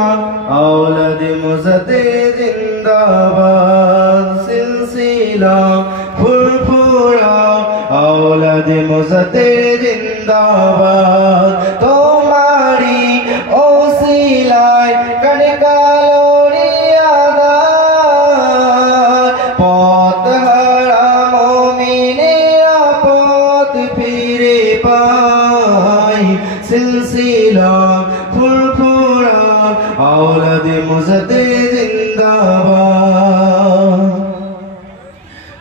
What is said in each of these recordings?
औलद मुज़द्दिद जिंदाबाद सिलसिला फुरफुरा औलद मुज़द्दिद जिंदाबाद तुम्हारी ओसिलाय कने कालोरी आदार पथ हरा मोमिनेरा पथ फिरे पाई सिलसिला फुरफुरा औलद मुज़द्दिद जिंदाबाद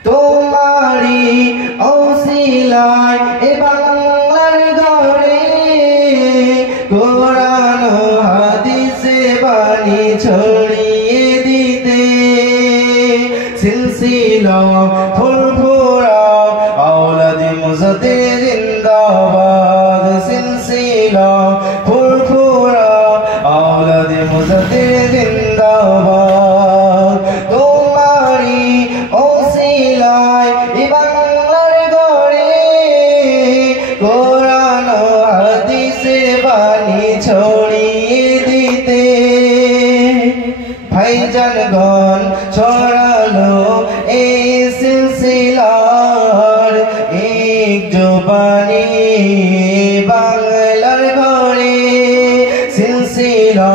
तुम्हारी ओसिलाय ए बांगलार घरे कुरान ও হাদিসে বাণী ছড়িয়ে দিতে সিলসিলা ফুরফুরা औलद मुज़द्दिद जिंदाबाद सिलसिला फुरफुरा औलद मुज़द्दिद जिंदाबाद तुम्हारी ओसिलाय ए बांगलार घरे कुरान ও হাদিসে বাণী ছড়িয়ে দিতে ভাইজানগণ ছড়ালো এই সিলসিলার এক জবানি বাংলার ঘরে সিলসিলা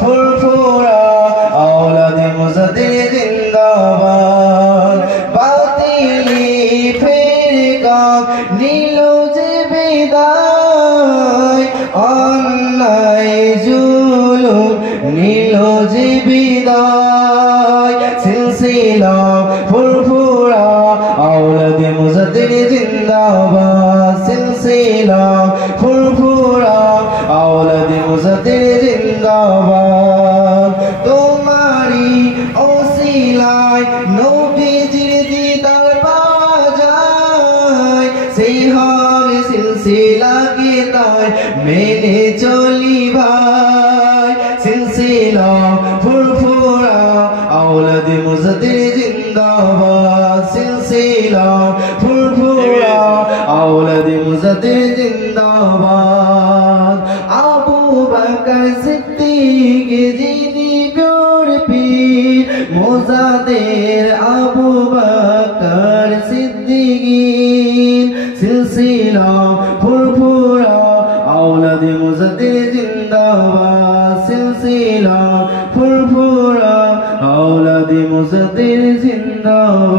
ফুরফুরা औलद मुज़द्दिद जिंदाबाद बातिली फिरका নীল যে বিদায় অন্যায় জুলুম নীল যে বিদায় সিলসিলা ফুরফুরা औलद मुज़द्दिद जिंदाबाद सिलसिला फुरफुरा औलद मुज़द्दिद जिंदाबाद तुम्हारी ओसिलाय नबीजिर दीदार पाওয়া যায় সেই হবে সিলসিলাকে তাই মেনে চলি ভাই সিলসিলা ফুরফুরা औलद मुज़द्दिद जिंदाबाद सिलसिला फुरफुरा औलद मुज़द्दिद जिंदाबाद আবু বকর সিদ্দিক যিনি প্রিয় পীর মুজাদ্দিদ আবু বকর সিদ্দিক সিলসিলা ফুরফুরা औलद मुज़द्दिद जिंदाबाद सिलसिला फुरफुरा औलद मुज़द्दिद जिंदाबाद।